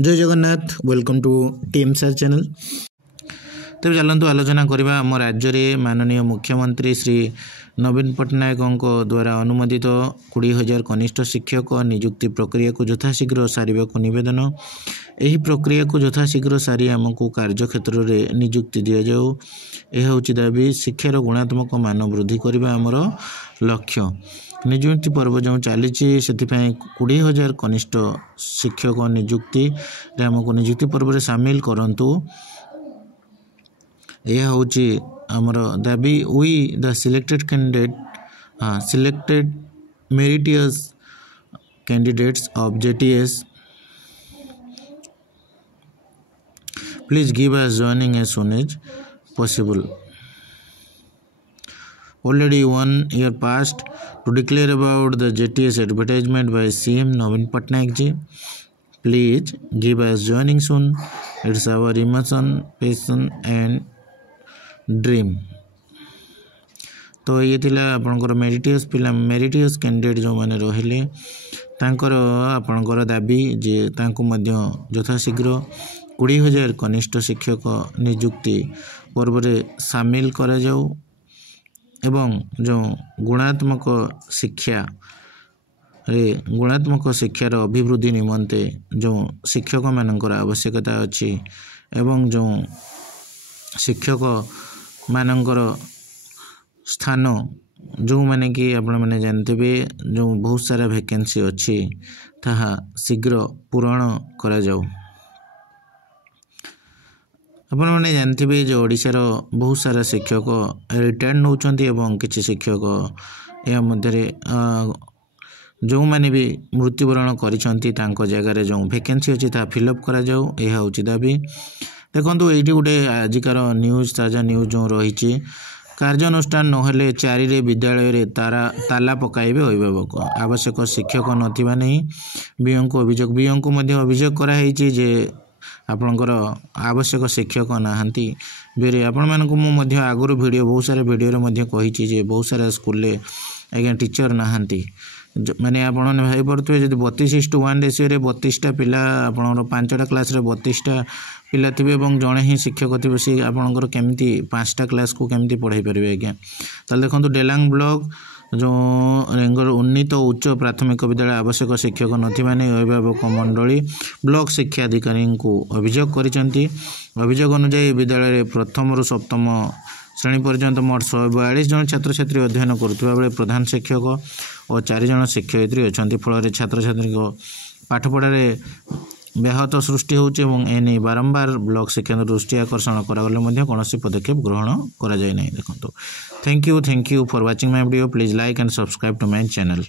जय Jagannath welcome to team सार channel. तेज चलतु आलोचना करवा आम राज्य में माननीय मुख्यमंत्री श्री नवीन पट्टनायक द्वारा अनुमोदित 20,000 कनिष्ठ शिक्षक नियुक्ति प्रक्रिया को यथाशीघ्र सारे को नवेदन। यही प्रक्रिया को यथाशीघ्र सारी आमको कार्यक्षेत्र में नियुक्ति दि जाऊ। यह हूँ दाबी। शिक्षार गुणात्मक मान वृद्धि करवा आमर लक्ष्य। नियुक्ति पर्व जो चली 20,000 कनिष्ठ शिक्षक नियुक्ति आमको नियुक्ति पर्व में सामिल करंतु। यह हूँ आमर दाबी। We the selected candidate selected meritorious candidates of JTS please give us joining as soon as possible. Already 1 year passed to declare about the JTS advertisement by CM Naveen Patnaik ji. Please give us joining soon. It's our emotion, passion and dream. तो ये थिला आपनकर meritorious candidate जो माने रहिले तांकर आपनकर दाबी जे तांको मध्य यथाशीघ्र 20,000 कनिष्ठ शिक्षक नियुक्ति पर्व में सामिल करा जाऊ एवं जो गुणात्मक शिक्षार अभिवृद्धि निमंते जो शिक्षक मानकर आवश्यकता अछि एवं जो शिक्षक मानकर स्थान जो माने कि आपण मैंने जानते जो बहुत सारा वैकेंसी अच्छी ताहा शीघ्र पूरण करा जाऊ। आपण मैंने जानते जो ओडिशार बहुत सारा शिक्षक रिटायर्ड नौचंती एवं किछि शिक्षक या मध्य जो माने भी मृत्युवरण करिसंती तांको जगह जो वैकेंसी अच्छी ता फिलअप करा जाऊ। यह हूँ दाबी। देखो ये गोटे आजिकार न्यूज ताजा न्यूज जो रही कार्यानुष्ठान नहेले 4 विद्यालय रे ताला पकाइबे अभिभावक आवश्यक शिक्षक नथिबा नहीं बीओ को अभियोग कराई जे आपणकर आवश्यक शिक्षक नहांती बेरे आपण मानक मु आगुरी वीडियो बहुत सारा वीडियो कही जे बहुत सारा स्कूल रे आज्ञा टीचर नहांती माने आपण भाई पड़े जब 32:1 रेशियो 32टा पिला आपणर 5टा क्लास रे 32टा पिला थे और जड़े ही शिक्षक थे सी आपंकर केमती 5टा क्लास को केमती पढ़ाई पारे आज्ञा। ताल देखो डेलांग ब्लॉक जो रेंगर उन्नीत उच्च प्राथमिक विद्यालय आवश्यक शिक्षक नथिबा नै अभिभावक मंडली ब्लॉक शिक्षा अधिकारी को अभियोग करिसेंती। अभियोग अनुसार विद्यालय प्रथम रु सप्तम श्रेणी पर्यंत मोट 142 जन छात्र छात्री अध्ययन करुवा बेले प्रधान शिक्षक और 4 जन शिक्षयित्री अच्छा। फल छात्र छात्री पाठपढ़े व्याहत सृष्टि होउचे एवं एने बारंबार ब्लॉक शिक्षा दृष्टि आकर्षण करागले कौन पदक्षेप ग्रहण करा जाय नहीं। देखो thank you for watching my video. Please like and subscribe to my channel.